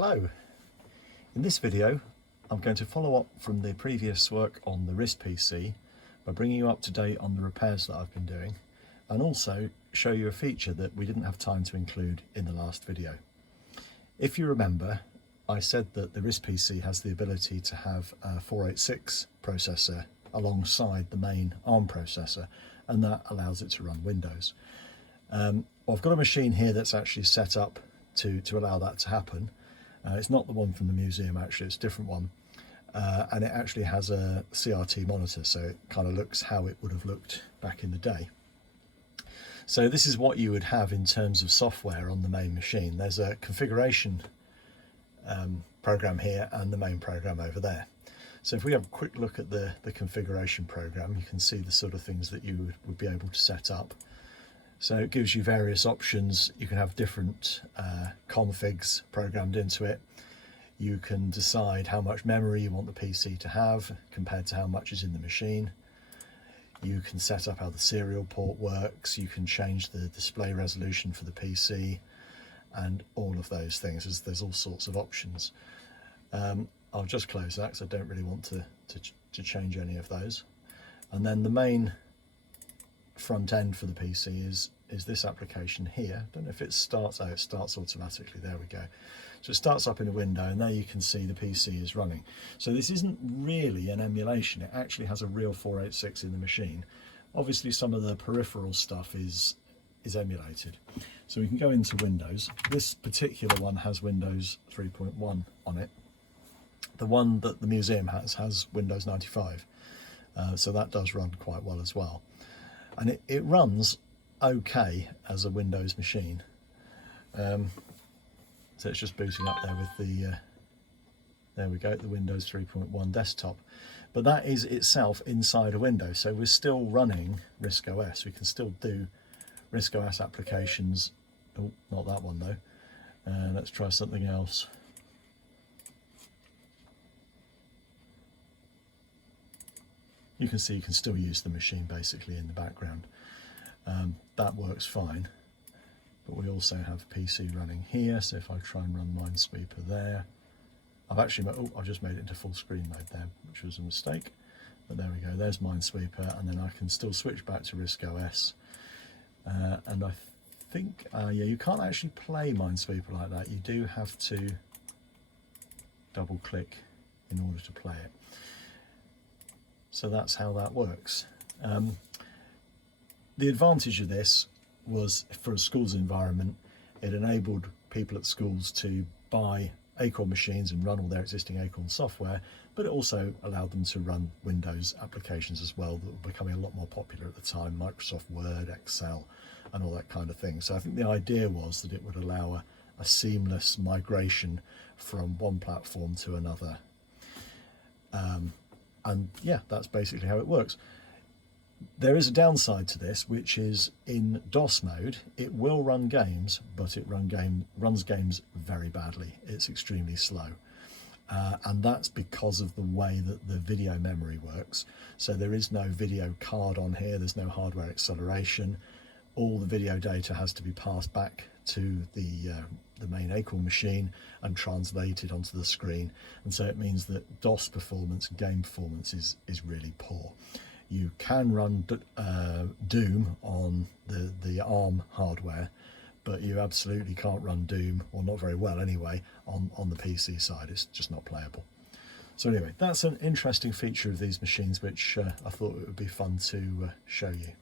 Hello. In this video I'm going to follow up from the previous work on the RISC PC by bringing you up to date on the repairs that I've been doing, and also show you a feature that we didn't have time to include in the last video. If you remember, I said that the RISC PC has the ability to have a 486 processor alongside the main ARM processor, and that allows it to run Windows. Well, I've got a machine here that's actually set up to allow that to happen. It's not the one from the museum, actually, it's a different one, and it actually has a CRT monitor, so it kind of looks how it would have looked back in the day. So this is what you would have in terms of software on the main machine. There's a configuration program here and the main program over there. So if we have a quick look at the configuration program, you can see the sort of things that you would be able to set up. So it gives you various options. You can have different configs programmed into it. You can decide how much memory you want the PC to have compared to how much is in the machine. You can set up how the serial port works. You can change the display resolution for the PC and all of those things. There's all sorts of options. I'll just close that because I don't really want to change any of those. And then the main front end for the PC is this application here. I don't know if it starts. Oh, it starts automatically. There we go. So it starts up in a window, and there you can see the PC is running. So this isn't really an emulation. It actually has a real 486 in the machine. Obviously some of the peripheral stuff is emulated. So we can go into Windows. This particular one has Windows 3.1 on it. The one that the museum has Windows 95. So that does run quite well as well. And it runs okay as a Windows machine. So it's just booting up there with the, there we go, the Windows 3.1 desktop. But that is itself inside a window, so we're still running RISC OS. We can still do RISC OS applications. Oh, not that one though. Let's try something else. You can see you can still use the machine basically in the background. That works fine, but we also have PC running here. So if I try and run Minesweeper there, I've just made it into full screen mode there, which was a mistake. But there we go, there's Minesweeper, and then I can still switch back to RISC OS. And I think, yeah, you can't actually play Minesweeper like that. You do have to double click in order to play it. So that's how that works. The advantage of this was, for a school's environment, it enabled people at schools to buy Acorn machines and run all their existing Acorn software, but it also allowed them to run Windows applications as well that were becoming a lot more popular at the time, Microsoft Word, Excel, and all that kind of thing. So I think the idea was that it would allow a seamless migration from one platform to another. And yeah, that's basically how it works. There is a downside to this, which is in DOS mode, it will run games, but it runs games very badly. It's extremely slow. And that's because of the way that the video memory works. So there is no video card on here, there's no hardware acceleration. All the video data has to be passed back to the main Acorn machine and translated onto the screen, and so it means that DOS performance, game performance, is really poor. You can run Doom on the ARM hardware, but you absolutely can't run Doom, or not very well anyway, on the PC side. It's just not playable. So anyway, that's an interesting feature of these machines which I thought it would be fun to show you.